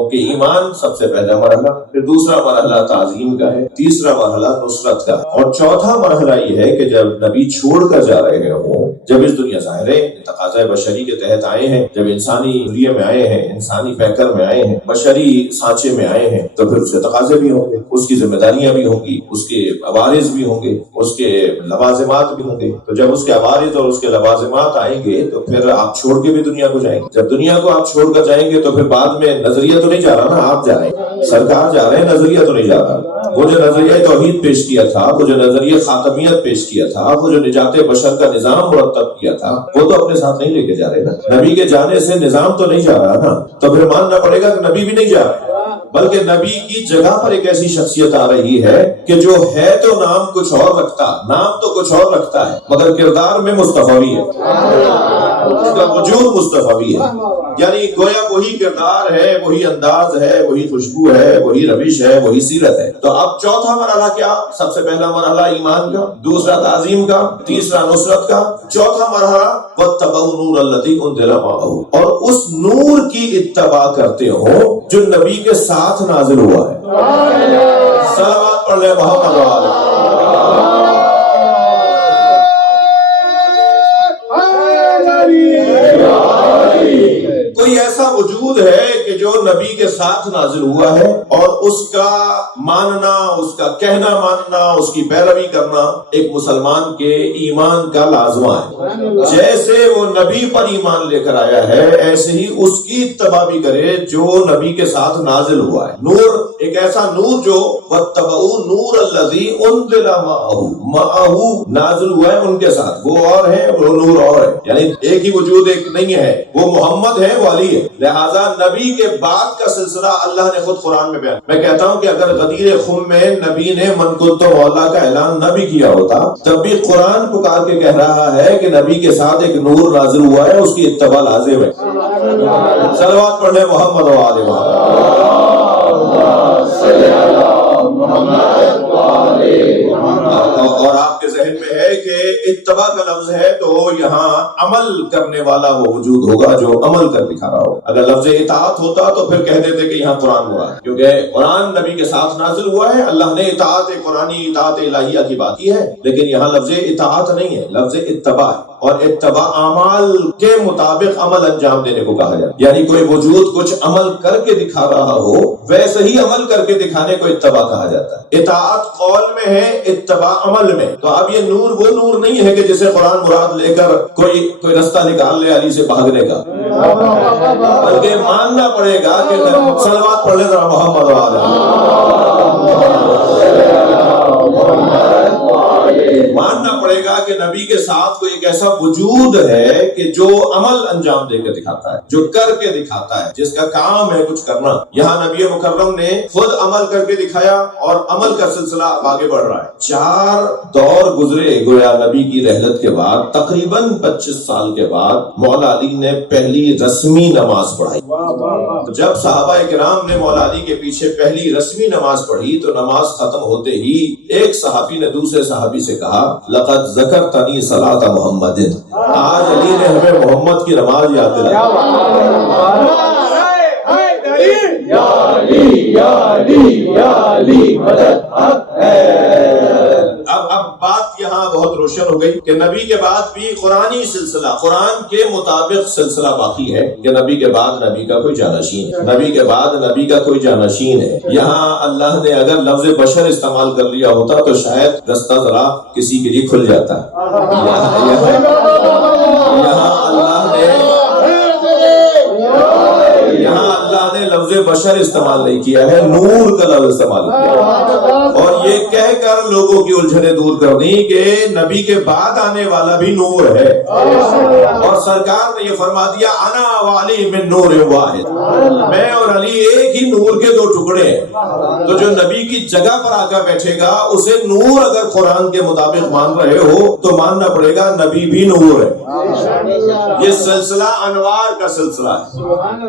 کہ ایمان سب سے پہلا مرحلہ، پھر دوسرا مرحلہ تعظیم کا ہے، تیسرا مرحلہ نصرت کا، اور چوتھا مرحلہ یہ ہے کہ جب نبی چھوڑ کر جا رہے ہوں، جب اس دنیا ظاہر ہے تقاضۂ بشری کے تحت آئے ہیں، جب انسانی حلیے میں آئے ہیں، انسانی پیکر میں آئے ہیں، بشری سانچے میں آئے ہیں، تو پھر اس کے تقاضے بھی ہوں گے، اس کی ذمہ داریاں بھی ہوں گی، اس کے عوارض بھی ہوں گے، اس کے لوازمات بھی ہوں گے۔ تو جب اس کے عوارض اور اس کے لوازمات آئیں گے تو پھر آپ چھوڑ کے بھی دنیا کو جائیں گے۔ جب دنیا کو آپ چھوڑ کر جائیں گے تو پھر بعد میں نظریہ تو نہیں جا رہا نا، آپ جا رہے ہیں، سرکار جا رہے ہیں، نظریہ تو نہیں جا رہا۔ وہ جو نظریہ توحید پیش کیا تھا، وہ جو نظریہ خاتمیت پیش کیا تھا، وہ جو نجات بشر کا نظام مرتب کیا تھا، وہ تو اپنے ساتھ نہیں لے کے جا رہے نا۔ نبی کے جانے سے نظام تو نہیں جا رہا نا، تو پھر ماننا پڑے گا کہ نبی بھی نہیں جا رہے، بلکہ نبی کی جگہ پر ایک ایسی شخصیت آ رہی ہے کہ جو ہے تو نام کچھ اور رکھتا، نام تو کچھ اور رکھتا ہے، مگر کردار میں مصطفی ہے، اس کا وجود مصطفی ہے، یعنی گویا وہی کردار ہے، وہی انداز ہے، وہی خوشبو ہے، وہی روش ہے، وہی سیرت ہے۔ تو اب چوتھا مرحلہ کیا؟ سب سے پہلا مرحلہ ایمان کا، دوسرا تعظیم کا، تیسرا نصرت کا، چوتھا مرحلہ واتبعوا النور الذی انزل معہ، اور اس نور کی اتباع کرتے ہو جو نبی کے ساتھ نازل ہوا ہے۔ صلوات پڑھ لیں محمد وعلہ۔ کوئی ایسا وجود ہے کہ جو نبی کے ساتھ نازل ہوا ہے اور اس کا ماننا، اس کا کہنا ماننا، اس کی پیروی کرنا ایک مسلمان کے ایمان کا لازمہ ہے۔ جیسے وہ نبی پر ایمان لے کر آیا ہے، ایسے ہی اس کی اتباع بھی کرے جو نبی کے ساتھ نازل ہوا ہے۔ نور، ایک ایسا نور جو واتبعوا نور الذی انزل معہ نازل ہوا ہے ان کے ساتھ، وہ اور ہے، وہ نور اور ہے، یعنی ایک ہی وجود ایک نہیں ہے، وہ محمد ہے، وہ علی ہے۔ لہذا نبی کے بعد کا سلسلہ اللہ نے خود قرآن میں بیان۔ میں کہتا ہوں کہ اگر غدیر خم میں نبی نے من کنت مولا کا اعلان نہ بھی کیا ہوتا، تب بھی قرآن پکار کے کہہ رہا ہے کہ نبی کے ساتھ ایک نور نازل ہوا ہے، اس کی اتباع لازم ہے۔ صلوات پڑھ لیں محمد و آل محمد۔ اور آپ کے ذہن میں ہے کہ اتباع کا لفظ ہے تو یہاں عمل کرنے والا وہ وجود ہوگا جو عمل کر دکھا رہا ہوگا۔ اگر لفظ اطاعت ہوتا تو پھر کہہ دیتے کہ یہاں قرآن مراد ہے، کیونکہ قرآن نبی کے ساتھ نازل ہوا ہے، اللہ نے اطاعت قرآنی، اطاعت الہیہ کی بات کی ہے، لیکن یہاں لفظ اطاعت نہیں ہے، لفظ اتباع ہے، اور اتباع اعمال کے مطابق عمل انجام دینے کو کہا جاتا ہے، یعنی کوئی وجود کچھ عمل کر کے دکھا رہا ہو ویسے ہی عمل کر کے دکھانے کو اتباع کہا جاتا ہے۔ اطاعت قول میں ہے، اتباع عمل میں۔ تو اب یہ نور وہ نور نہیں ہے کہ جسے قرآن مراد لے کر کوئی رستہ نکال لے علی سے بھاگنے کا، بلکہ ماننا پڑے گا کہ صلوات پڑھ لیں ذرا محمد ماننا پڑے گا کہ نبی کے ساتھ کوئی ایک ایسا وجود ہے کہ جو عمل انجام دے کے دکھاتا ہے، جو کر کے دکھاتا ہے، جس کا کام ہے کچھ کرنا۔ یہاں نبی مکرم نے خود عمل کر کے دکھایا اور عمل کا سلسلہ آگے بڑھ رہا ہے۔ 4 دور گزرے گویا نبی کی رحلت کے بعد، تقریباً 25 سال کے بعد مولا علی نے پہلی رسمی نماز پڑھائی۔ جب صحابہ کرام نے مولا علی کے پیچھے پہلی رسمی نماز پڑھی تو نماز ختم ہوتے ہی ایک صحابی نے دوسرے صحابی سے کہا لقد ذکرتنی صلاۃ محمد، آج علی نے ہمیں محمد کی نماز یاد دلائی۔ اب بات یہاں بہت روشن ہو گئی کہ نبی کے بعد بھی قرآنی سلسلہ، قرآن کے مطابق سلسلہ باقی ہے کہ نبی کے بعد نبی کا کوئی جانشین ہے، نبی کے بعد نبی کا کوئی جانشین ہے۔ یہاں اللہ نے اگر لفظ بشر استعمال کر لیا ہوتا تو شاید رستہ ذرا کسی کے لیے کھل جاتا۔ یہاں اللہ نے لفظ بشر استعمال نہیں کیا ہے، نور کا لفظ استعمال کیا، اور یہ کہہ کر لوگوں کی الجھنیں دور کر دی کہ نبی کے بعد آنے والا بھی نور ہے، اور سرکار نے یہ فرما دیا انا وعلی من نور واحد، میں اور علی ایک ہی نور کے 2 ٹکڑے ہیں۔ تو جو نبی کی جگہ پر آ کر بیٹھے گا اسے نور اگر قرآن کے مطابق مان رہے ہو تو ماننا پڑے گا نبی بھی نور ہے۔ یہ سلسلہ انوار کا سلسلہ ہے،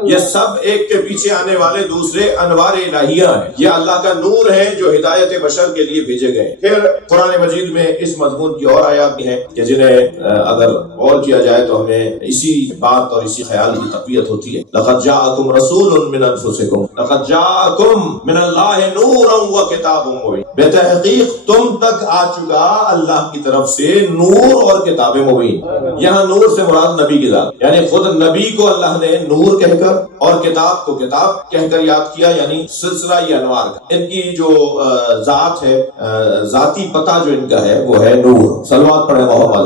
یہ سب ایک کے پیچھے آنے والے دوسرے انوار الہیہ ہیں۔ یہ اللہ کا نور ہے جو ہدایت بشر کے لیے بھیجے گئے۔ پھر قرآن مجید میں اس مضمون کی اور آیات بھی ہیں کہ جنہیں اگر غور کیا جائے تو ہمیں اسی بات اور اسی خیال کی تقویت ہوتی ہے۔ لقد جاءکم رسول من انفسکم لقد جاءکم من اللہ نورا وکتاب مبین، بے تحقیق تم تک آ چکا اللہ کی طرف سے نور اور کتاب مبین۔ یہاں نور سے مراد نبی کی ذات، یعنی خود نبی کو اللہ نے نور کہہ کر اور کتاب کو کتاب کہہ کر یاد کیا، یعنی سلسلہ یہ انوار کا۔ ان کی جو ذات ہے، ذاتی پتہ جو ان کا ہے وہ ہے نور۔ صلوات پڑھیں محمد۔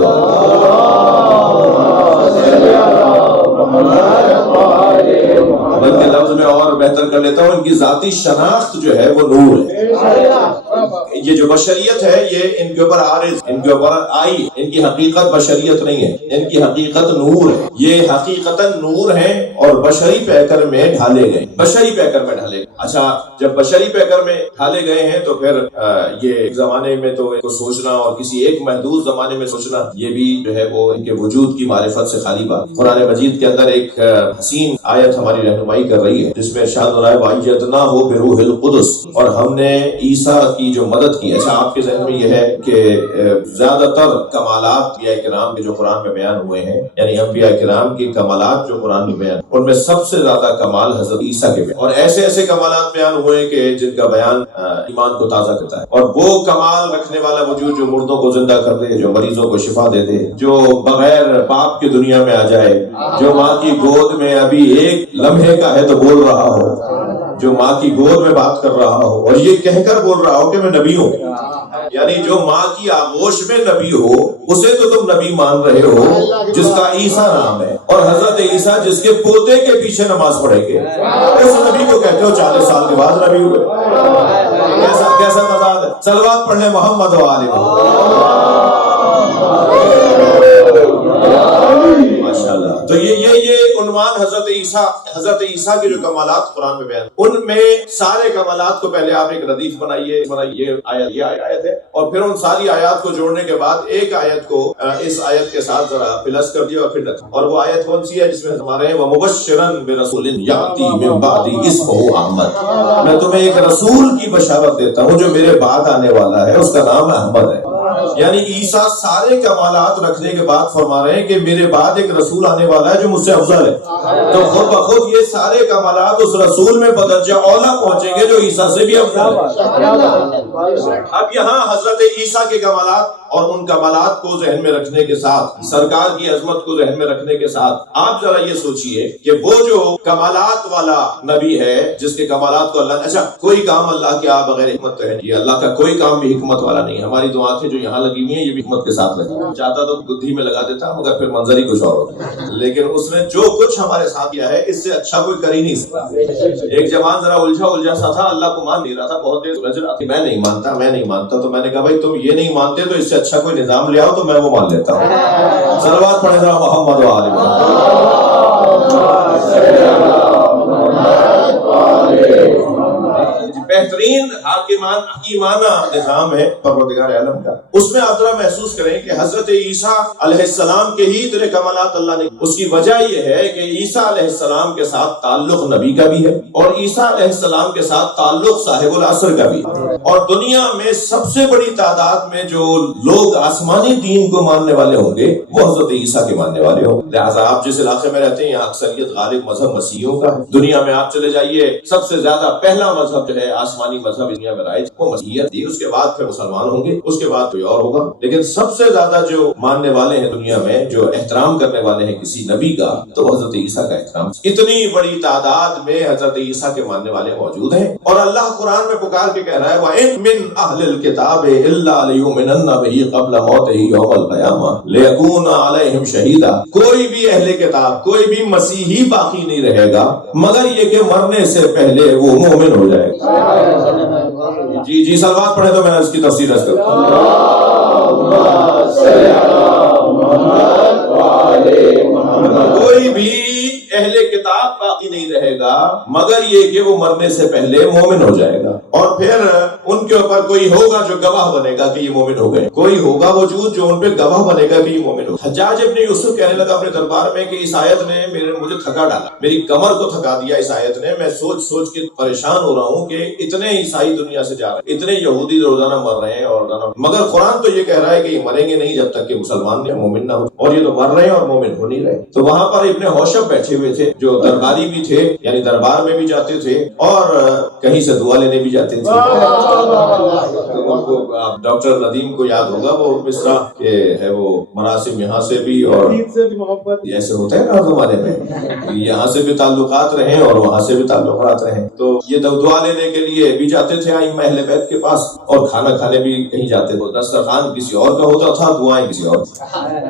بلکہ لفظ میں اور بہتر کر لیتا ہوں، ان کی ذاتی شناخت جو ہے وہ نور ہے۔ یہ جو بشریت ہے یہ ان کے اوپر عارض، ان کے اوپر آئی، ان کی حقیقت بشریت نہیں ہے، ان کی حقیقت نور ہے۔ یہ حقیقتاً نور ہیں اور بشری پیکر میں ڈھالے گئے، بشری پیکر میں ڈھالے گئے۔ اچھا، جب بشری پیکر میں ڈھالے گئے ہیں تو پھر یہ ایک زمانے میں تو کو سوچنا اور کسی ایک محدود زمانے میں سوچنا یہ بھی جو ہے وہ ان کے وجود کی معرفت سے خالی بات۔ قرآن مجید کے اندر ایک حسین آیت ہماری رہنمائی کر رہی ہے جس میں ارشاد ہو رہا ہے وَأَيَّدْنَاهُ بِرُوحِ الْقُدُسِ، اور ہم نے عیسیٰ کی جو مدد کی۔ اچھا، آپ کے ذہن میں یہ ہے کہ زیادہ تر کمالات انبیاء کرام کے جو قرآن میں بیان ہوئے ہیں، یعنی انبیاء کرام کی کمالات جو قرآن میں بیان، ان میں سب سے زیادہ کمال حضرت عیسیٰ کے بیان، اور ایسے ایسے کمالات بیان ہوئے ہیں کہ جن کا بیان ایمان کو تازہ کرتا ہے۔ اور وہ کمال رکھنے والا وجود جو مردوں کو زندہ کر دے، جو مریضوں کو شفا دے دے، جو بغیر باپ کی دنیا میں آ جائے، جو ماں کی گود میں ابھی ایک لمحے کا ہے تو بول رہا ہو، جو ماں کی گود میں بات کر رہا ہو اور یہ کہہ کر بول رہا ہو کہ میں نبی ہوں، یعنی جو ماں کی آغوش میں نبی ہو اسے تو تم نبی مان رہے ہو جس کا عیسیٰ نام ہے، اور حضرت عیسیٰ جس کے پوتے کے پیچھے نماز پڑھے گے اس نبی کو کہتے ہو 40 سال کے بعد نبی ہوئے۔ کیسا تضاد ہے؟ صلوات پڑھنے محمد و آل ماشاءاللہ۔ تو یہ عنوان حضرت عیسیٰ کے جو کمالات قرآن میں بیان، ان میں سارے کمالات کو پہلے آپ ایک ردیف بنائیے، یہ آیت ہے، اور پھر ان ساری آیات کو جوڑنے کے بعد ایک آیت کو اس آیت کے ساتھ ذرا پلس کر دیا اور پھر رکھا۔ اور وہ آیت کون سی ہے جس میں ہمارے ہیں وَمُبَشِّرًا بِرَسُولٍ يَأْتِي مِن بَعْدِي اسْمُهُ أَحْمَدُ، میں تمہیں ایک رسول کی بشارت دیتا ہوں جو میرے بعد آنے والا ہے، اس کا نام احمد ہے۔ یعنی عیسیٰ سارے کمالات رکھنے کے بعد فرما رہے ہیں کہ میرے بعد ایک رسول آنے والا ہے جو مجھ سے افضل ہے، تو خود بخود یہ سارے کمالات اس رسول میں بدرجہ اولا پہنچیں گے جو عیسیٰ سے بھی افضل ہے۔ اب یہاں حضرت عیسیٰ کے کمالات اور ان کمالات کو ذہن میں رکھنے کے ساتھ، سرکار کی عظمت کو ذہن میں رکھنے کے ساتھ، آپ ذرا یہ سوچئے کہ وہ جو کمالات والا نبی ہے جس کے کمالات کو اللہ نے، اچھا کوئی کام اللہ کے بغیر حکمت تو ہے نہیں، اللہ کا کوئی کام بھی حکمت والا نہیں ہے۔ ہماری دو آنکھیں جو یہاں لگی ہوئی ہیں یہ بھی حکمت کے ساتھ لگی، چاہتا تو بدھی میں لگا دیتا مگر پھر منظر ہی کچھ اور ہوتا، لیکن اس نے جو کچھ ہمارے ساتھ کیا ہے اس سے اچھا کوئی کر ہی نہیں سکتا۔ ایک جوان ذرا الجھا سا تھا، اللہ کو مان نہیں رہا تھا، بہت دیر نظر آتی میں نہیں مانتا، تو میں نے کہا بھائی تم یہ نہیں مانتے تو اس سے اچھا کوئی نظام لے آؤ تو میں وہ مان لیتا ہوں۔ صلوات پڑھیں ذرا محمد و آل بہترین حکیمانہ نظام ہے پروردگار عالم کا۔ اس میں آپ ذرا محسوس کریں کہ حضرت عیسیٰ علیہ السلام کے ہی اتنے کمالات اللہ نے، اس کی وجہ یہ ہے کہ عیسیٰ علیہ السلام کے ساتھ تعلق نبی کا بھی ہے اور عیسیٰ علیہ السلام کے ساتھ تعلق صاحب العصر کا بھی ہے، اور دنیا میں سب سے بڑی تعداد میں جو لوگ آسمانی دین کو ماننے والے ہوں گے وہ حضرت عیسیٰ کے ماننے والے ہوں گے۔ لہٰذا آپ جس علاقے میں رہتے ہیں یہاں اکثریت غالب مذہب مسیحیوں کا ہے۔ دنیا میں آپ چلے جائیے، سب سے زیادہ پہلا مذہب جو ہے آسمانی مذہب دنیا میں رائج وہ مسیحیت تھی، اس کے بعد پھر مسلمان ہوں گے، اس کے بعد کوئی اور ہوگا، لیکن سب سے زیادہ جو ماننے والے ہیں دنیا میں، جو احترام کرنے والے ہیں کسی نبی کا، تو حضرت عیسیٰ کا احترام۔ اتنی بڑی تعداد میں حضرت عیسیٰ کے ماننے والے موجود ہیں، اور اللہ قرآن میں پکار کے کہہ رہا ہے وَإِن مِّنْ أَهْلِ الْكِتَابِ إِلَّا لَيُؤْمِنَنَّ بِهِ قَبْلَ مَوْتِهِ يَوْمَ الْقِيَامَةِ لِيَكُونَ عَلَيْهِمْ شَهِيدًا، کوئی بھی اہل کتاب، کوئی بھی مسیحی باقی نہیں رہے گا مگر یہ کہ مرنے سے پہلے وہ مومن ہو جائے گا۔ جی صلوات پڑھے تو میں نے اس کی تفسیر عرض کرتا ہوں۔ کوئی بھی اہل کتاب باقی نہیں رہے گا مگر یہ کہ وہ مرنے سے پہلے مومن ہو جائے گا، اور پھر ان کے اوپر کوئی ہوگا جو گواہ بنے گا کہ یہ مومن ہو گئے، کوئی ہوگا وجود جو ان پہ گواہ بنے گا کہ یہ مومن ہو۔ حجاج ابن یوسف کہنے لگا اپنے دربار میں کہ اس آیت نے مجھے تھکا ڈالا، میری کمر کو تھکا دیا اس آیت نے، میں سوچ سوچ کے پریشان ہو رہا ہوں کہ اتنے عیسائی دنیا سے جا رہے ہیں، اتنے یہودی روزانہ مر رہے ہیں، اور روزانہ، مگر قرآن تو یہ کہہ رہا ہے کہ یہ مریں گے نہیں جب تک کہ مسلمان یا مومن نہ ہو، اور یہ تو مر رہے ہیں اور مومن ہو نہیں رہے۔ تو وہاں پر ابن ہوشب بیٹھے ہوئے تھے جو درباری بھی تھے، یعنی دربار میں بھی جاتے تھے اور کہیں سے دعا لینے بھی جاتے تھے۔ ڈاکٹر ندیم کو یاد ہوگا وہ مصرع کہ ہے وہ مراسم یہاں سے بھی اور ایسے ہوتا ہے نا زمانے میں، یہاں سے بھی تعلقات رہیں اور وہاں سے بھی تعلقات رہیں، تو یہ دعا لینے کے لیے بھی جاتے تھے ائمہ اہل بیت کے پاس، اور کھانا کھانے بھی کہیں جاتے تھے، دسترخوان کسی اور کا ہوتا تھا، دعائیں کسی اور۔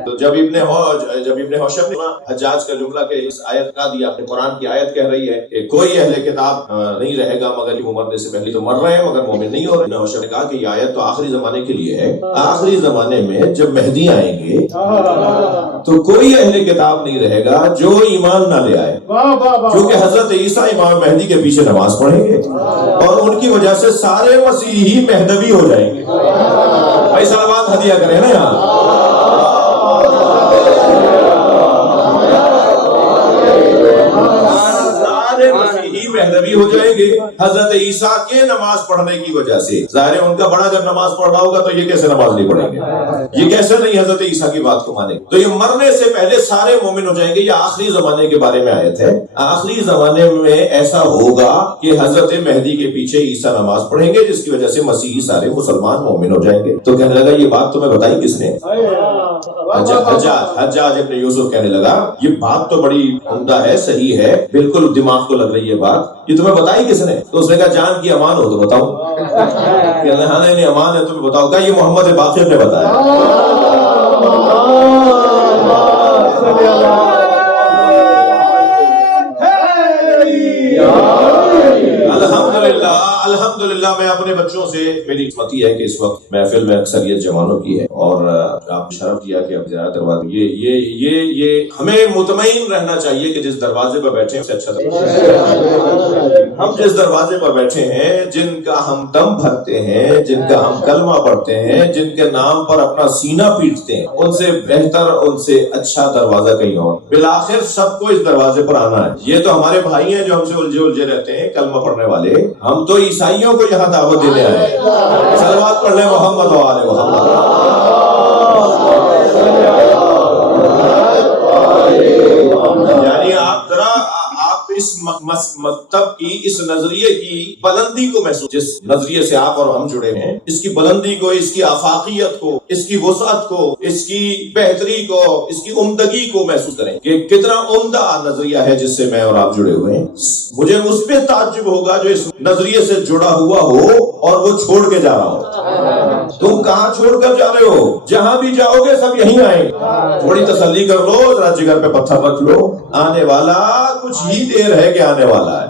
تو جب ابن ہوشب نے حجاج کا جملہ کہ اس آیت کا دیا، قرآن کی آیت کہہ رہی ہے کہ کوئی اہل کتاب نہیں رہے گا مگر وہ مرنے سے پہلے تو مر رہے ہیں مگر مومن نہیں ہو رہے، ابن ہوشب نے کہا کہ یہ آیت تو آخری زمانے کے لیے ہے، آخری زمانے میں جب مہدی آئیں گے تو کوئی اہل کتاب نہیں رہے گا جو ایمان نہ لے آئے، کیونکہ حضرت عیسیٰ امام مہدی کے پیچھے نماز پڑھیں گے اور ان کی وجہ سے سارے مسیحی مہدوی ہو جائیں گے۔ بھائی صلوات ہدیہ کریں نا یہاں۔ مسیحی مہدوی ہو جائیں گے حضرت عیسیٰ کے نماز پڑھنے کی وجہ سے۔ ظاہر ہے ان کا بڑا جب نماز پڑھ رہا ہوگا تو یہ کیسے نماز نہیں پڑھیں گے، یہ کیسے نہیں حضرت عیسیٰ کی بات کو مانیں گے۔ تو یہ مرنے سے پہلے سارے مومن ہو جائیں گے۔ یہ آخری زمانے کے بارے میں آیت ہے، آخری زمانے میں ایسا ہوگا کہ حضرت مہدی کے پیچھے عیسیٰ نماز پڑھیں گے جس کی وجہ سے مسیحی سارے مسلمان مومن ہو جائیں گے۔ تو کہنے لگا یہ بات تمہیں بتائی کس نے؟ حجاج ابن یوسف کہنے لگا یہ بات تو بڑی عمدہ ہے، صحیح ہے، بالکل دماغ کو لگ رہی ہے بات، یہ تمہیں بتائی کس نے؟ تو اس نے کہا جان کی امان ہو تو بتاؤ۔ ہاں نہیں امان ہے تمہیں بتاؤ۔ کہا یہ محمد باقر نے بتایا۔ الحمدللہ میں اپنے بچوں سے، میری قسمتی ہے کہ اس وقت محفل میں اکثریت جوانوں کی ہے، اور آپ نے شرف دیا کہ اب زیادہ دروازے یہ ہمیں مطمئن رہنا چاہیے کہ جس دروازے پر بیٹھے ہیں اچھا ہم جس دروازے پر بیٹھے ہیں، جن کا ہم دم بھرتے ہیں، جن کا ہم کلمہ پڑھتے ہیں، جن کے نام پر اپنا سینہ پیٹتے ہیں، ان سے بہتر، ان سے اچھا دروازہ کہیں اور۔ بالآخر سب کو اس دروازے پر آنا ہے۔ یہ تو ہمارے بھائی ہیں جو ہم سے الجھے رہتے ہیں، کلمہ پڑھنے والے، ہم تو عیسائیوں کو یہاں دعوت دینے آئے ہیں۔ صلوات پڑھ لیں محمد و آل محمد۔ یعنی آپ ذرا اس مکتب کی، اس نظریے کی بلندی کو محسوس، جس نظریے سے آپ اور ہم جڑے ہیں، اس کی بلندی کو، اس کی آفاقیت کو، اس کی وسعت کو، اس کی بہتری کو، اس کی عمدگی کو محسوس کریں کہ کتنا عمدہ نظریہ ہے جس سے میں اور آپ جڑے ہوئے ہیں۔ مجھے اس پہ تعجب ہوگا جو اس نظریے سے جڑا ہوا ہو اور وہ چھوڑ کے جا رہا ہو۔ تم کہاں چھوڑ کر جا رہے ہو؟ جہاں بھی جاؤ گے سب یہیں آئیں۔ تھوڑی تسلی کر لو، ذرا جگر پہ پتھر رکھ لو، آنے والا کچھ ہی دیر ہے کہ آنے والا ہے۔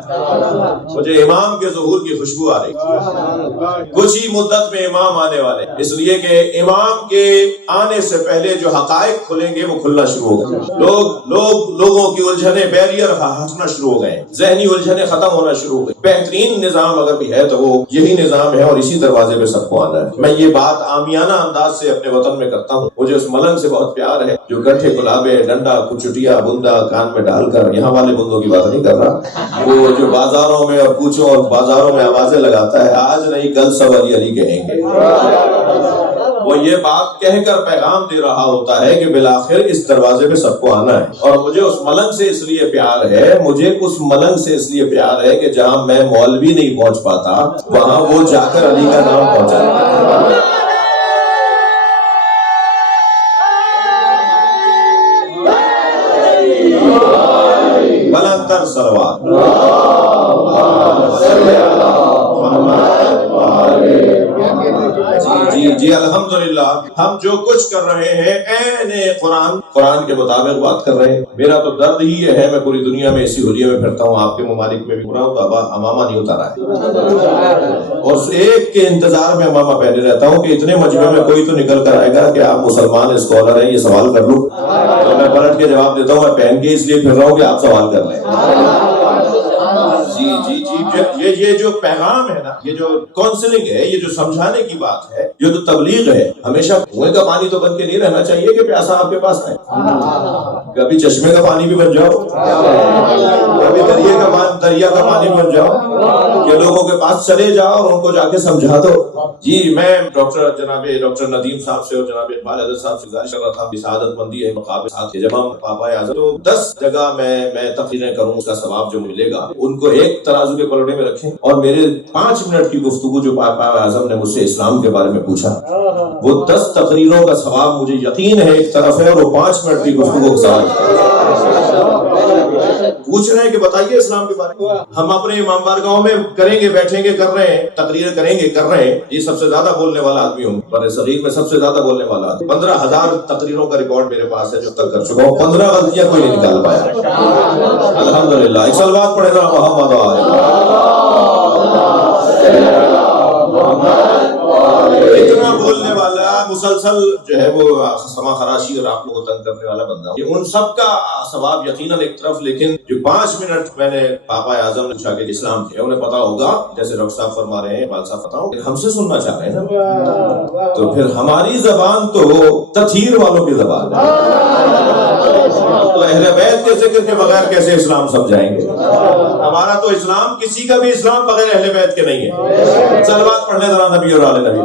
مجھے امام کے ظہور کی خوشبو آ رہی ہے، کچھ ہی مدت میں امام آنے والے، اس لیے کہ امام کے آنے سے پہلے جو حقائق کھلیں گے وہ کھلنا شروع ہو گئے۔ لوگوں کی الجھنیں، بیریئر ہٹنا شروع ہو گئے، ذہنی الجھنیں ختم ہونا شروع ہو گئی۔ بہترین نظام اگر بھی ہے تو وہ یہی نظام ہے، اور اسی دروازے پہ سب کو آنا ہے۔ میں یہ بات عامیانہ انداز سے اپنے وطن میں کرتا ہوں، مجھے اس ملنگ سے بہت پیار ہے جو گٹھے گلابے، ڈنڈا کچٹیا بندہ کان میں ڈال کر، یہاں والے بندوں کی بات نہیں کر رہا، وہ جو بازاروں میں اور کوچوں اور بازاروں میں آوازیں لگاتا ہے، آج نہیں کل سب علی علی کہیں گے، وہ یہ بات کہہ کر پیغام دے رہا ہوتا ہے کہ بالآخر اس دروازے پہ سب کو آنا ہے۔ اور مجھے اس ملنگ سے اس لیے پیار ہے، مجھے اس ملنگ سے اس لیے پیار ہے کہ جہاں میں مولوی نہیں پہنچ پاتا وہاں وہ جا کر علی کا نام پہنچاتا۔ بلندر صلوات۔ جی الحمدللہ۔ الحمدللہ ہم جو کچھ کر رہے ہیں عین قرآن کے مطابق بات کر رہے ہیں. میرا تو درد ہی یہ ہے، میں پوری دنیا میں اسی ہولیے میں پھرتا ہوں، آپ کے ممالک میں بھی پورا امامہ نہیں اتارا ہے، اور ایک کے انتظار میں امامہ پہنے رہتا ہوں کہ اتنے مجمع میں کوئی تو نکل کر آئے گا کہ آپ مسلمان اسکالر ہیں، یہ سوال کر لوں تو میں پلٹ کے جواب دیتا ہوں میں پہن کے اس لیے پھر رہا ہوں کہ آپ سوال کر لیں. جی جی جی یہ جو پیغام ہے نا، یہ جو کاؤنسلنگ ہے، یہ جو سمجھانے کی بات ہے، یہ جو تبلیغ ہے، ہمیشہ کنویں کا پانی تو بن کے نہیں رہنا چاہیے کہ پیاسا آپ کے پاس آئے. کبھی چشمے کا پانی بھی بن جاؤ، کبھی دریا کا پانی بن جاؤ کہ لوگوں کے پاس چلے جاؤ اور ان کو جا کے سمجھا دو. جی میں ڈاکٹر ندیم صاحب سے اور جناب اقبال حضرت صاحب سے گزارش کر رہا تھا، سعادت مندی ہے مقابل ساتھ جب ہم پاپا اعظم تو 10 جگہ میں تقریریں کروں، اس کا ثواب جو ملے گا ان کو ایک ترازو کے پلڑے میں رکھیں، اور میرے 5 منٹ کی گفتگو جو پاپا اعظم نے مجھ سے اسلام کے بارے میں پوچھا، وہ 10 تقریروں کا ثواب مجھے یقین ہے ایک طرف ہے، اور وہ 5 منٹ کی گفتگو کے ساتھ پوچھ رہے ہیں کہ بتائیے اسلام کے بارے میں. ہم اپنے امام بارگاہوں میں کریں گے، بیٹھیں گے، کر رہے ہیں، تقریر کریں گے، کر رہے ہیں. یہ سب سے زیادہ بولنے والا آدمی ہوں، بر صغیر میں سب سے زیادہ بولنے والا آدمی. 15,000 تقریروں کا ریکارڈ میرے پاس ہے جو تک کر چکا ہوں. 15 غلطیاں کوئی نہیں نکال پایا. الحمدللہ. ایک صلوات پڑھے گا محمد اتنا بولنے والا مسلسل جو ہے وہ سما خراشی اور آپ لوگوں کو تنگ کرنے والا بندہ، یہ ان سب کا ثواب یقیناً ایک طرف، لیکن جو 5 منٹ میں نے پاپا اعظم نے پوچھا کہ اسلام ہے، انہیں پتا ہوگا جیسے ڈاکٹر صاحب فرما رہے ہیں، اقبال صاحب بتاؤ کہ ہم سے سننا چاہ رہے ہیں نا، تو پھر ہماری زبان تو تطہیر والوں کی زبان ہے، تو اہل بیت کے ذکر کے بغیر کیسے اسلام سمجھائیں گے؟ ہمارا تو اسلام، کسی کا بھی اسلام بغیر اہل بیت کے نہیں ہے. صلوات پڑھنے ذرا نبی اور آل نبی.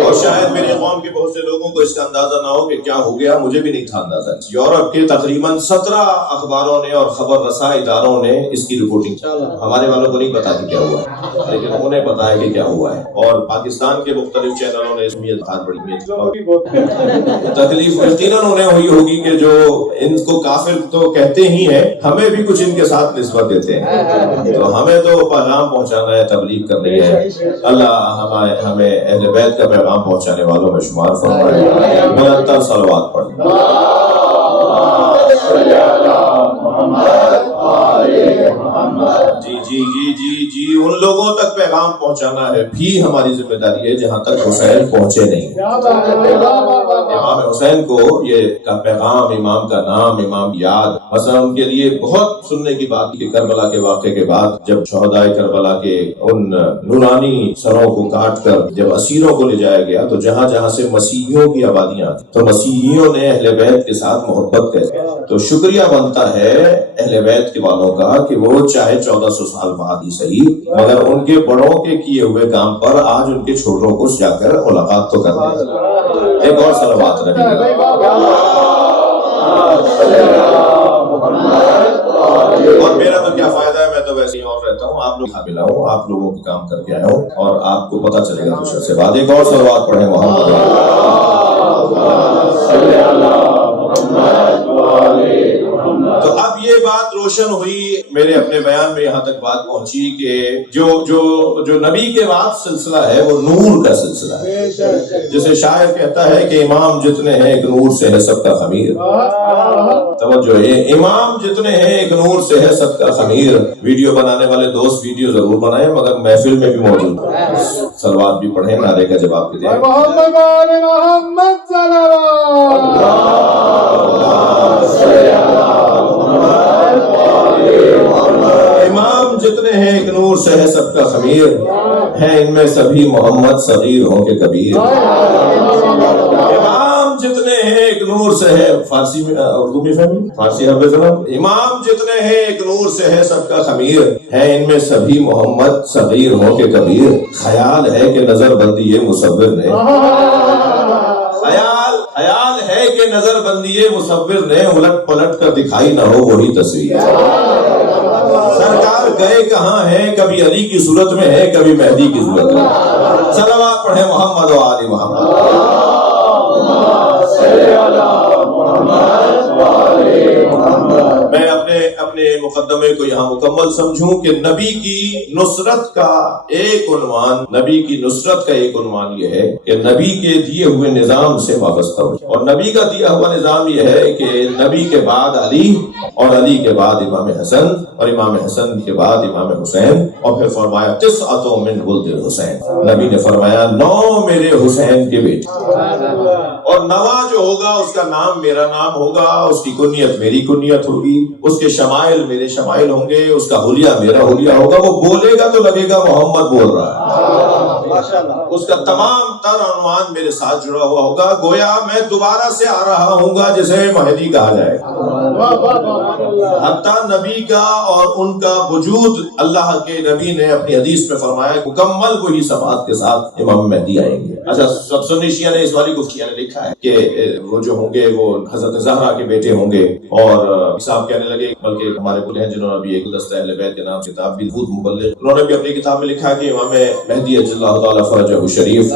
اور شاید میرے قوم کے بہت سے لوگوں کو اس کا اندازہ نہ ہو کہ کیا ہو گیا، مجھے بھی نہیں تھا اندازہ. یورپ کے تقریباً 17 اخباروں نے اور خبر رساں اداروں نے اس کی رپورٹنگ، ہمارے والوں کو نہیں پتا کہ کیا ہوا ہے، لیکن انہیں پتا ہے کہ کیا ہوا ہے. اور پاکستان کے مختلف چینلوں نے اس میں تکلیف یقیناً انہیں ہوئی ہوگی کہ جو ان کو کافر تو کہتے ہی ہیں، ہمیں بھی کچھ ان کے ساتھ نسبت دیتے ہیں، تو ہمیں تو پیغام پہنچانا ہے، تبلیغ کرنی ہے. اللہ ہمیں اہل بیت کا پیغام پہنچانے والوں میں شمار فرمائے. مرتب صلوات پڑھیں. جی جی جی جی جی ان لوگوں تک پیغام پہنچانا ہے بھی ہماری ذمہ داری ہے جہاں تک حسین پہنچے نہیں. امام حسین کو یہ کا پیغام، امام کا نام، امام یاد، مثلا ان کے لیے بہت سننے کی بات کہ کربلا کے واقعے کے بعد جب شہدائے کربلا کے ان نورانی سروں کو کاٹ کر جب اسیروں کو لے جایا گیا تو جہاں جہاں سے مسیحیوں کی آبادیاں تھیں تو مسیحیوں نے اہل بیت کے ساتھ محبت کی. تو شکریہ بنتا ہے اہل بیت کے والوں کا کہ وہ چاہے 1400 سال بعد ہی صحیح، مگر ان کے بڑوں کے کیے ہوئے کام پر آج ان کے چھوٹوں کو جا کر ملاقات تو کر دیں. ایک اور صلوات نبی. اور میرا تو کیا فائدہ ہے، میں تو ویسے ہی اور رہتا ہوں، آپ لوگ حاملہ ہوں، آپ لوگوں کے کام کر کے آیا ہوں اور آپ کو پتہ چلے گا دوسرے سے بعد. ایک اور صلوات پڑھیں محمد. تو اب یہ بات روشن ہوئی، میرے اپنے بیان میں یہاں تک بات پہنچی کہ جو نبی کے بعد سلسلہ ہے وہ نور کا سلسلہ ہے. جسے شاعر کہتا ہے کہ امام جتنے ہیں ایک نور سے ہے سب کا خمیر. توجہ ہے، امام جتنے ہیں ایک نور سے ہے سب کا خمیر. ویڈیو بنانے والے دوست ویڈیو ضرور بنائیں مگر محفل میں بھی موجود ہیں. صلوات بھی پڑھیں، نعرے کا جواب بھی دیں. امام جتنے ہیں ایک نور سے ہے سب کا خمیر، ہیں ان میں سبھی محمد صغیر ہوں کہ کبیر. امام جتنے ہیں ایک نور سے ہے، فارسی میں اردو میں فہمی، فارسی حافظ جناب. امام جتنے ہیں ایک نور سے ہے سب کا خمیر، ہیں ان میں سبھی محمد صغیر ہوں کہ کبیر. خیال ہے کہ نظر بندی یہ مصور نے، خیال ہے کہ نظر بندی مصور نے الٹ پلٹ کر دکھائی نہ ہو وہی تصویر. سرکار گئے کہاں ہیں، کبھی علی کی صورت میں ہے کبھی مہدی کی صورت میں. صلوات پڑھیں محمد و آل محمد. میں اپنے مقدمے کو یہاں مکمل سمجھوں کہ نبی کی نصرت کا ایک عنوان یہ ہے کہ نبی کے دیے ہوئے نظام سے وابستہ ہو، اور نبی کا دیا ہوا نظام یہ ہے کہ نبی کے بعد علی، اور علی کے بعد امام حسن، اور امام حسن کے بعد امام حسین، اور پھر فرمایا تسعۃ من ولد الحسین، نبی نے فرمایا 9 میرے حسین کے بیٹے، اور نواں جو ہوگا اس کا نام میرا نام ہوگا، اس کی کنیت میری کنیت ہوگی، اس کے شمائل میرے شمائل ہوں گے، اس کا حلیہ میرا حلیہ ہوگا، وہ بولے گا تو لگے گا محمد بول رہا ہے، اس کا تمام تر عنوان میرے ساتھ جڑا ہوا ہوگا، گویا میں دوبارہ سے آ رہا ہوں گا جسے مہدی کہا جائے گا۔ حتیٰ نبی کا اور ان کا وجود اللہ کے نبی نے اپنی حدیث میں فرمایا مکمل وہی صفات کے ساتھ امام مہدی آئیں گے۔ اچھا، سب سنی شیعہ نے اس والی گفتیاں نے لکھا ہے کہ وہ جو ہوں گے وہ حضرت زہرا کے بیٹے ہوں گے، اور صاحب کہنے لگے، بلکہ ہمارے بولے ہیں جنہوں نے بھی ایک گلدستہ اہل بیت کے نام سے کتاب بھی خود مبلغ، انہوں نے بھی اپنی کتاب میں لکھا کہ امام مہدی اجل اللہ تعالی فرجہ الشریف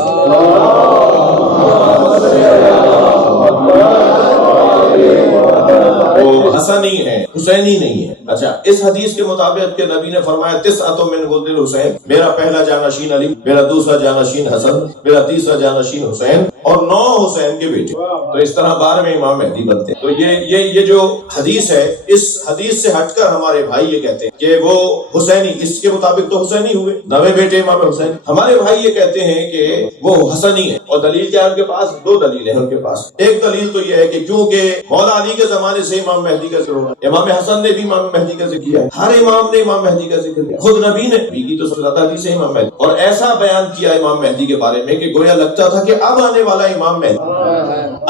وہ حسنی ہے، حسینی نہیں ہے۔ اچھا، اس حدیث کے مطابق کہ نبی نے فرمایا تسعۃ من ولد الحسین، میرا پہلا جانشین علی، میرا دوسرا جانشین حسن، میرا تیسرا جانشین حسین، اور 9 حسین کے بیٹے، تو اس طرح 12ویں امام مہدی بنتے ہیں۔ تو یہ جو حدیث ہے، اس حدیث سے ہٹ کر ہمارے بھائی یہ کہتے ہیں کہ وہ حسینی، اس کے مطابق تو حسینی ہوئے 9 بیٹے امام حسین، ہمارے بھائی یہ کہتے ہیں کہ وہ حسنی ہے، اور دلیل کیا ہے ان کے پاس؟ 2 دلیلیں ہیں ان کے پاس۔ ایک دلیل تو یہ ہے کہ کیونکہ مولا علی کے زمانے سے امام مہدی کا ذکر ہوا، امام حسن نے بھی امام مہدی کا ذکر کیا، ہر امام نے امام مہدی کا ذکر کیا، خود نبی نے بھی کی تو زیادہ حدیث ہے امام مہدی، اور ایسا بیان کیا امام مہدی کے بارے میں کہ گویا لگتا تھا کہ اب آنے والا امام مہدی،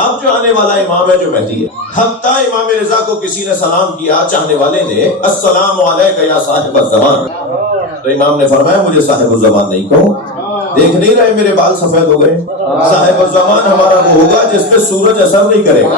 اب جو آنے والا امام ہے جو مہدی ہے۔ حتیٰ امام رضا کو کسی نے سلام کیا، چاہنے والے نے، السلام علیک یا صاحب الزمان، تو امام نے فرمایا مجھے صاحب الزمان نہیں کہو، دیکھ نہیں رہے میرے بال سفید ہو گئے، صاحب الزمان ہمارا وہ ہوگا جس پہ سورج اثر نہیں کرے گا،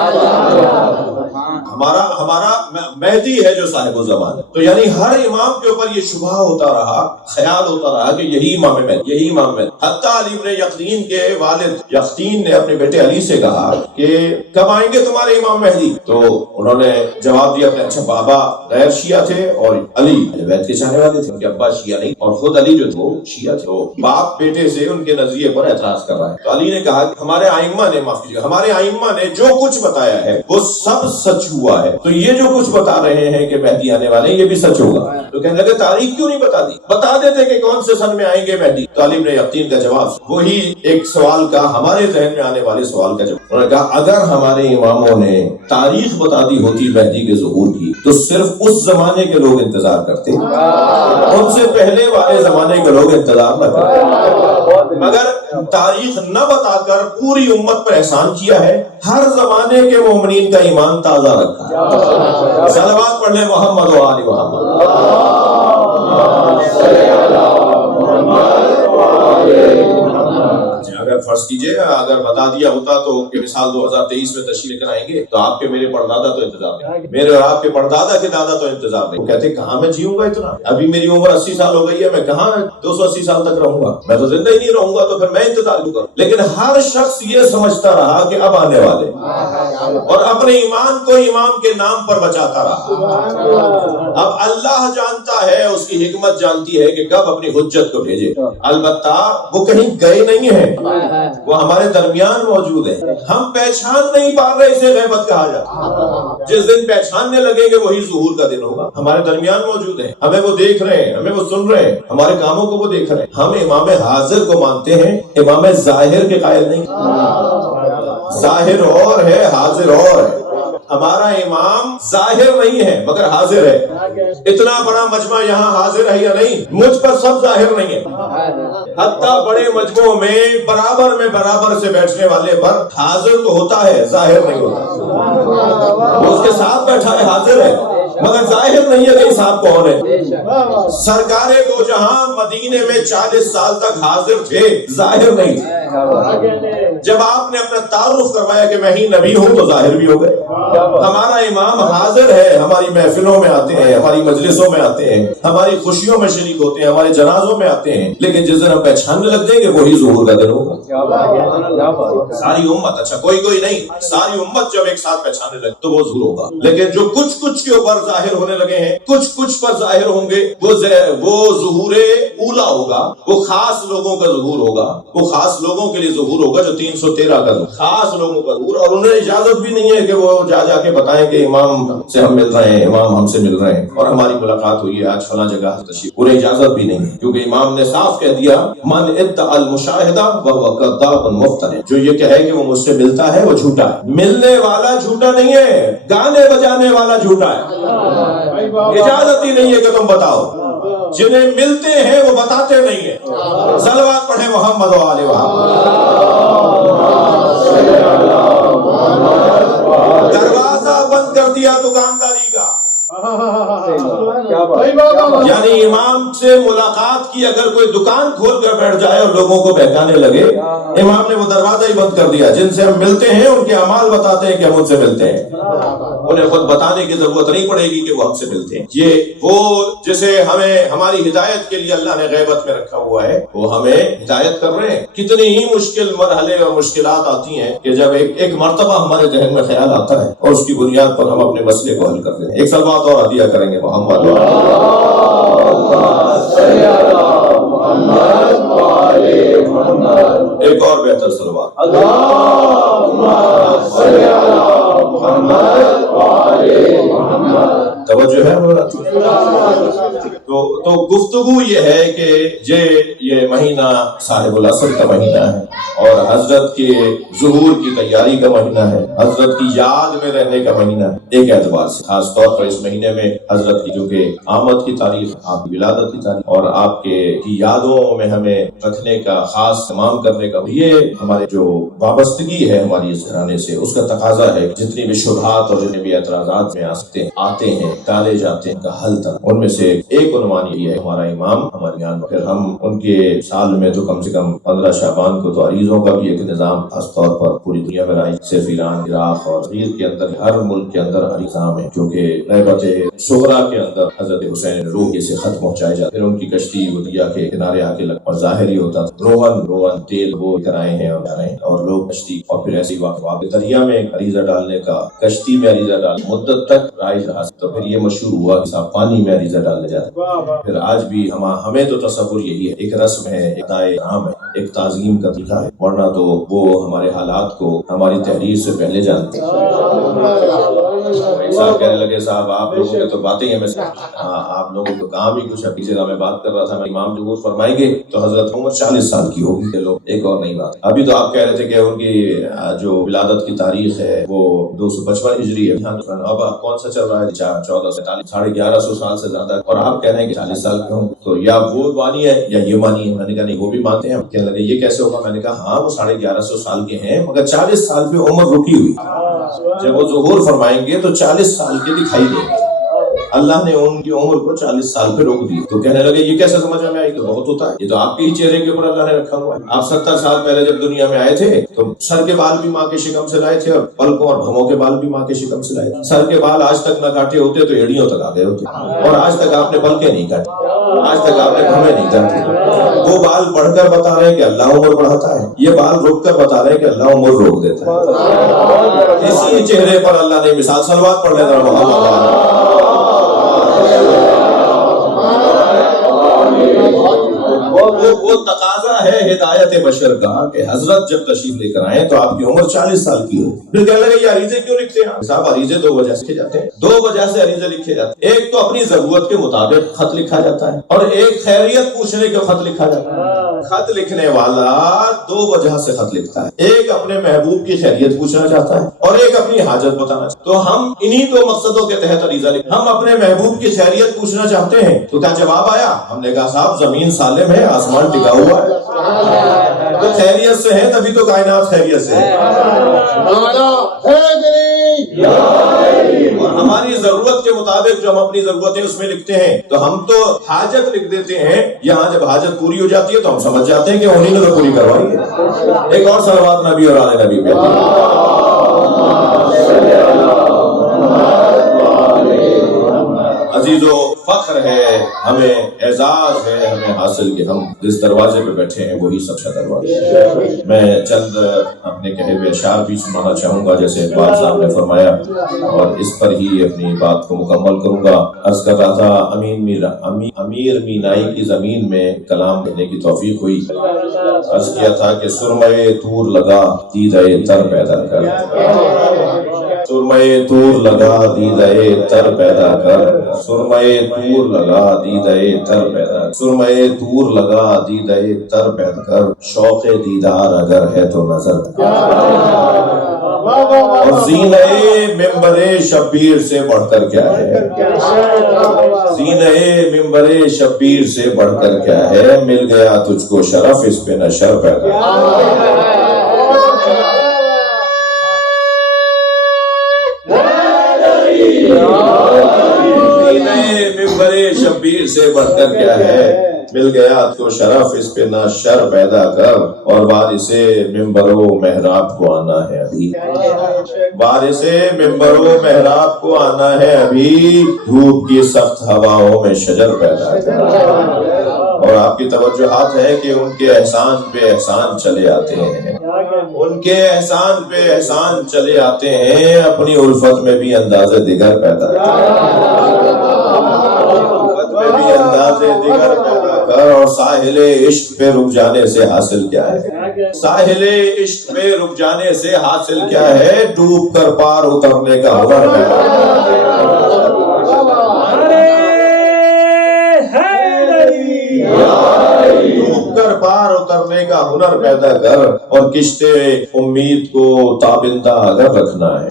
ہمارا مہدی ہے جو صاحب الزمان ہے۔ تو یعنی ہر امام کے اوپر یہ شبہ ہوتا رہا، خیال ہوتا رہا کہ یہی امام مہدی، یہی امام مہدی۔ حتیٰ علی بن یقین کے والد یقین نے اپنے بیٹے علی سے کہا کہ کب آئیں گے تمہارے امام مہدی؟ تو انہوں نے جواب دیا اپنے، اچھا بابا غیر شیعہ تھے اور علی اہل بیت کے چاہنے والے تھے، ان کے ابا شیعہ نہیں، اور خود علی جو تھے شیعہ تھے، باپ بیٹے سے ان کے نظریے پر اعتراض کر رہا ہے۔ تو علی نے کہا کہ ہمارے ائمہ نے، معاف کیجیے، ہمارے ائمہ نے جو کچھ بتایا ہے وہ سب سچ ہوا ہے، تو یہ جو کچھ بتا رہے ہیں کہ مہدی آنے والے یہ بھی سچ ہوگا۔ تو کہنے لگے تاریخ کیوں نہیں بتا دی، بتا دیتے کہ کون سے سن میں آئیں گے مہدی۔ تو علی بن یقین کا جواب وہی ایک سوال کا، ہمارے ذہن میں آنے والے سوال کا جواب، انہوں نے کہا اگر ہمارے اماموں نے تاریخ بتا دی ہوتی مہدی کے ظہور کی تو صرف اس زمانے کے لوگ انتظار کرتے، ان سے پہلے والے زمانے کے لوگ انتظار نہ کرتے، مگر تاریخ نہ بتا کر پوری امت پر احسان کیا ہے، ہر زمانے کے مومنین کا ایمان تازہ رکھا۔ صلوات پڑھ لیں محمد و آل محمد۔ اگر فرض کیجئے اگر بتا دیا ہوتا تو کہ مثال 2023 میں تشریف لے کر آئیں گے تو آپ کے میرے پردادا تو انتظار نہیں، میرے اور آپ کے پردادا کے دادا تو انتظار نہیں۔ وہ کہتے کہاں میں جیوں گا اتنا، ابھی میری عمر 80 سال ہو گئی ہے، میں کہاں 280 سال تک رہوں گا، میں تو زندہ ہی نہیں رہوں گا، تو پھر میں انتظار کیوں کروں؟ لیکن ہر شخص یہ سمجھتا رہا کہ اب آنے والے، اور اپنے ایمان کو امام کے نام پر بچاتا رہا۔ اب اللہ جانتا ہے، اس کی حکمت جانتی ہے کہ کب اپنی حجت کو بھیجے، البتہ وہ کہیں گئے نہیں ہیں، وہ ہمارے درمیان موجود ہے، ہم پہچان نہیں پا رہے، اسے غیبت کہا جاتا۔ جس دن پہچاننے لگیں گے وہی ظہور کا دن ہوگا، ہمارے درمیان موجود ہے، ہمیں وہ دیکھ رہے ہیں، ہمیں وہ سن رہے ہیں، ہمارے کاموں کو وہ دیکھ رہے ہیں۔ ہم امام حاضر کو مانتے ہیں، امام ظاہر کے قائل نہیں۔ ظاہر اور ہے، حاضر اور ہے۔ ہمارا امام ظاہر نہیں ہے مگر حاضر ہے۔ اتنا بڑا مجمع یہاں حاضر ہے یا نہیں؟ مجھ پر سب ظاہر نہیں ہے، حتیٰ بڑے مجموعوں میں برابر سے بیٹھنے والے پر حاضر تو ہوتا ہے، ظاہر نہیں ہوتا۔ وہ اس کے ساتھ بیٹھا ہے، حاضر ہے مگر ظاہر نہیں ہے کہ صاحب کون ہے۔ سرکار دو جہاں مدینے میں 40 سال تک حاضر تھے، ظاہر نہیں تھے۔ جب آپ نے اپنا تعارف کروایا کہ میں ہی نبی ہوں تو ظاہر بھی ہو گئے. ہمارا امام حاضر ہے، ہماری محفلوں میں آتے ہیں، ہماری مجلسوں میں آتے ہیں، ہماری خوشیوں میں شریک ہوتے ہیں، ہمارے جنازوں میں آتے ہیں، لیکن جس دن ہم پہچاننے لگ جائیں گے وہی ظہور کا دن ہوگا. ساری امت، اچھا کوئی نہیں، ساری امت جب ایک ساتھ پہچاننے لگے تو وہ ظہور ہوگا. لیکن جو کچھ کے اوپر ظاہر ہونے لگے ہیں، کچھ پر ظاہر ہوں گے، وہ ظہور اولا ہوگا، وہ خاص لوگوں کا ظہور ہوگا، وہ خاص لوگوں کے لیے ظہور ہوگا جو 313 کا خاص لوگوں کا ظہور. اور انہیں اجازت بھی نہیں ہے کہ وہ جا کے بتائیں کہ امام سے ہم مل رہے ہیں، امام ہم سے مل رہے ہیں اور ہماری ملاقات ہوئی ہے آج فلاں جگہ تشریف. انہیں اجازت بھی نہیں ہے کیونکہ امام نے صاف کہہ دیا من ادعى المشاہدہ وهو کذاب مفتری. جو یہ کہے کہ وہ مجھ سے ملتا ہے وہ جھوٹا ہے. ملنے والا جھوٹا نہیں ہے، گانے بجانے والا جھوٹا ہے. اجازت ہی نہیں ہے کہ تم بتاؤ. جنہیں ملتے ہیں وہ بتاتے نہیں ہیں. صلوات پڑھیں محمد و آل محمد. دروازہ بند کر دیا دکانداری کا. یعنی امام سے ملاقات کی اگر کوئی دکان کھول کر بیٹھ جائے اور لوگوں کو بہکانے لگے، امام نے وہ دروازہ ہی بند کر دیا. جن سے ہم ملتے ہیں ان کے اعمال بتاتے ہیں کہ ہم ان سے ملتے ہیں. انہیں خود بتانے کی ضرورت نہیں پڑے گی کہ وہ ہم سے ملتے ہیں. یہ وہ جسے ہمیں ہماری ہدایت کے لیے اللہ نے غیبت میں رکھا ہوا ہے وہ ہمیں ہدایت کر رہے ہیں. کتنی ہی مشکل مرحلے اور مشکلات آتی ہیں کہ جب ایک مرتبہ ہمارے ذہن میں خیال آتا ہے اور اس کی بنیاد پر ہم اپنے مسئلے کو حل کرتے ہیں. ایک سلوات اور عطیہ کریں گے محمد. ایک اور بہتر سلوات. توجہ ہے. تو گفتگو یہ ہے کہ یہ مہینہ صاحب العصر کا مہینہ ہے اور حضرت کے ظہور کی تیاری کا مہینہ ہے، حضرت کی یاد میں رہنے کا مہینہ ہے. ایک اعتبار سے خاص طور پر اس مہینے میں حضرت کی جو کہ آمد کی تاریخ، آپ کی ولادت کی تاریخ اور آپ کی یادوں میں ہمیں رکھنے کا، خاص تمام کرنے کا، یہ ہمارے جو وابستگی ہے ہماری اس گھرانے سے اس کا تقاضا ہے. جتنی بھی شبہات اور جتنے بھی اعتراضات میں آتے ہیں ٹالے جاتے ہیں کا حل تک، ان میں سے ایک عنوان یہ ہے ہمارا امام ہماری آن. پھر ہم ان کے سال میں تو کم سے کم 15 شعبان کو تو عریضوں کا بھی ایک نظام خاص طور پر پوری دنیا میں رائج، صرف ایران، عراق اور غیر کے اندر ہر ملک کے اندر نظام ہے کیونکہ غیبت صغرا کے اندر حضرت حسین روح سے خط پہنچائے جاتے. پھر ان کی کشتی وہ دریا کے کنارے آ کے لگ اور ظاہر ہی ہوتا روغن تیل وہ کرائے ہیں اور لوگ کشتی اور پھر ایسی واقع دریا میں عریضہ ڈالنے کا، کشتی میں عریضہ ڈال مدت تک رائج رہا. تو پھر یہ مشہور ہوا کہ صاحب پانی میں عریضہ ڈالنے جاتے. پھر آج بھی ہمیں تو تصور یہی ہے، ایک رسم ہے، ایک عام ہے، ایک تعظیم کا طریقہ ہے، ورنہ تو وہ ہمارے حالات کو ہماری تحریر سے پہلے جانتے ہیں. صاحب کہنے لگے صاحب آپ لوگوں کے تو باتیں ہیں، آپ لوگوں کو کام ہی کچھ ہے. پیچھے میں بات کر رہا تھا میں امام ظہور فرمائیں گے تو حضرت عمر 40 سال کی ہوگی کہ لوگ ایک اور نئی بات. ابھی تو آپ کہہ رہے تھے کہ ان کی جو ولادت کی تاریخ ہے وہ 255 ہجری ہے. اب کون سا چل رہا ہے 1447 1150 سال سے زیادہ، اور آپ کہہ رہے ہیں کہ 40 سال کے ہوں. تو یا وہ مانی ہے یا یہ مانی ہے. میں نے کہا نہیں وہ بھی مانتے ہیں. کہنے لگے یہ کیسے ہوگا؟ میں نے کہا ہاں وہ 1150 سال کے ہیں مگر 40 سال پہ عمر رکی ہوئی. جب وہ ظہور فرمائیں گے تو 40 سال کے دکھائی دیں گے. اللہ نے ان کی عمر کو 40 سال پہ روک دی. تو کہنے لگے یہ کیسے سمجھ میں آئی؟ تو بہت ہوتا ہے، یہ تو آپ کے ہی چہرے کے اوپر اللہ نے رکھا ہوا ہے. آپ 70 سال پہلے جب دنیا میں آئے تھے تو سر کے بال بھی ماں کے شکم سے لائے تھے اور پلکوں اور بھموں کے بال بھی ماں کے شکم سے لائے تھے. سر کے بال آج تک نہ کاٹے ہوتے تو ایڑیوں تک آ گئے ہوتے، اور آج تک آپ نے پلکیں نہیں کاٹی، آج تک آپ نے بھمیں نہیں کاٹی. وہ بال بڑھ کر بتا رہے ہیں کہ اللہ عمر بڑھاتا ہے، یہ بال رک کر بتا رہے ہیں کہ اللہ عمر روک دیتا ہے. اسی چہرے پر اللہ نے مثال. صلوات پڑھ لینا محمد. وہ تقاضا ہے ہدایت بشر کا کہ حضرت جب تشریف لے کر آئیں تو آپ کی عمر 40 سال کی ہو. پھر کہنے لگے یہ عریضے کیوں لکھتے ہیں صاحب؟ عریضے 2 وجہ سے لکھے جاتے ہیں. 2 وجہ سے عریضے لکھے جاتے ہیں. ایک تو اپنی ضرورت کے مطابق خط لکھا جاتا ہے اور ایک خیریت پوچھنے کے خط لکھا جاتا ہے. خط لکھنے والا 2 وجہ سے خط لکھتا ہے، ایک اپنے محبوب کی خیریت پوچھنا چاہتا ہے اور ایک اپنی حاجت بتانا چاہتا ہے. تو ہم انہی 2 مقصدوں کے تحت عریضہ لکھتے ہیں. ہم اپنے محبوب کی خیریت پوچھنا چاہتے ہیں تو کیا جواب آیا؟ ہم نے کہا صاحب زمین سالم ہے، آسمان ٹکا ہوا ہے. تو خیریت سے ہے تبھی تو کائنات خیریت سے ہے. ہماری ضرورت کے مطابق جو ہم اپنی ضرورتیں اس میں لکھتے ہیں، تو ہم تو حاجت لکھ دیتے ہیں، یہاں جب حاجت پوری ہو جاتی ہے تو ہم سمجھ جاتے ہیں کہ انہی نے تو پوری کروائی ہے۔ ایک اور صلوات نبی اور آل نبی پہ۔ عزیزو، فخر ہے، ہمیں اعزاز ہے ہمیں حاصل کہ ہم جس دروازے پہ بیٹھے ہیں وہی سب سے دروازہ ہے۔ میں چند اپنے کہے ہوئے اشعار بھی سنانا چاہوں گا جیسے اقبال صاحب نے فرمایا، اور اس پر ہی اپنی بات کو مکمل کروں گا۔ عرض کر رہا تھا امیر مینائی کی زمین میں کلام کہنے کی توفیق ہوئی۔ عرض کیا تھا کہ سرمے طور لگا دیدہ تر پیدا کر، سرمے طور لگا دیدہ تر پیدا کر، سرمے طور لگا دیدہ تر پیدا کر، سرمے طور لگا دیدہ تر پیدا کر، شوق دیدار اگر ہے تو نظر۔ اور زینہ ممبر شبیر سے بڑھ کر کیا ہے، زینہ ممبر شبیر سے بڑھ کر کیا ہے، مل گیا تجھ کو شرف اس پہ نہ شر پیدا۔ ممبر شبیر سے بڑھ کر کیا ہے، مل گیا تو شرف اس پہ نہ شر پیدا کر، اور وارث ممبر و محراب کو آنا ہے ابھی، وارث ممبر و محراب کو آنا ہے ابھی، دھوپ کی سخت ہواؤں میں شجر پیدا کر۔ اور آپ کی توجہات ہے کہ ان کے احسان پہ احسان چلے آتے ہیں، ان کے احسان پہ احسان چلے آتے ہیں، اپنی الفت میں بھی انداز دیگر پیدا کر، اور ساحل عشق پہ رک جانے سے حاصل کیا ہے، ساحل عشق پہ رک جانے سے حاصل کیا ہے، ڈوب کر پار اترنے کا ہنر پیدا ڈوب کر پار اترنے کا ہنر پیدا کر، اور کشتے امید کو تابندہ اگر رکھنا ہے،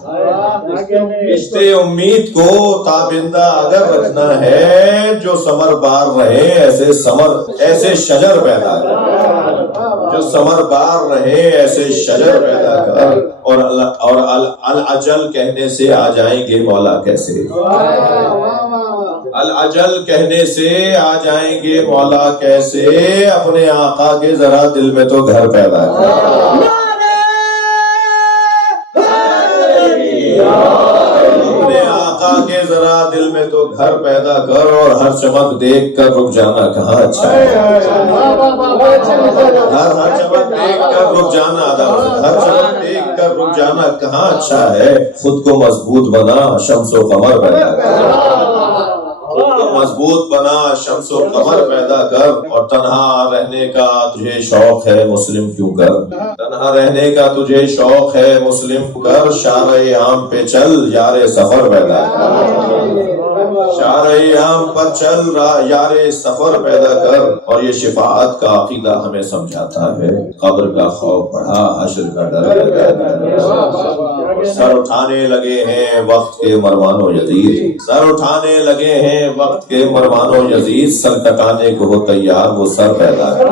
کشتے امید کو تابندہ اگر رکھنا ہے، جو ثمر بار رہے ایسے شجر پیدا کر، جو ثمر بار رہے ایسے شجر پیدا کر، اور العجل کہنے سے آ جائیں گے مولا کیسے، العجل کہنے سے آ جائیں گے مولا کیسے، اپنے آقا کے ذرا دل میں تو گھر پیدا کر، اپنے آقا کے ذرا دل میں تو گھر پیدا کر، اور ہر چمک دیکھ کر رک جانا کہاں اچھا ہے، ہر چمک دیکھ کر رک جانا، ہر چمک دیکھ کر رک جانا کہاں اچھا ہے، خود کو مضبوط بنا شمس و قمر پیدا کر، مضبوط بنا شمس و قمر پیدا کر، اور تنہا رہنے کا تجھے شوق ہے مسلم کیوں کر، تنہا رہنے کا تجھے شوق ہے مسلم کر، شارع عام پہ چل یار سفر پیدا کر، شارع عام پر چل یار سفر پیدا کر، اور یہ شفاعت کا عقیدہ ہمیں سمجھاتا ہے، قبر کا خوف بڑھا حشر کا ڈر لگا، سر اٹھانے لگے ہیں وقت کے مروان و یزید، سر اٹھانے لگے ہیں وقت کے مروان و یزید، سر کٹانے کو ہو تیار وہ سر پیدا کر،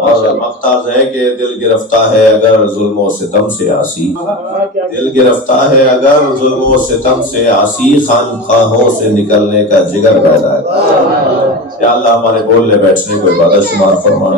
اور مقتض ہے کہ دل گرفتہ ہے اگر ظلم و ستم سے آسی، دل گرفتہ ہے اگر ظلم و ستم سے آسی، خانقاہوں سے نکلنے کا جگر پیدا کر۔ یا اللہ ہمارے بولنے بیٹھنے کو عبادت شمار فرما۔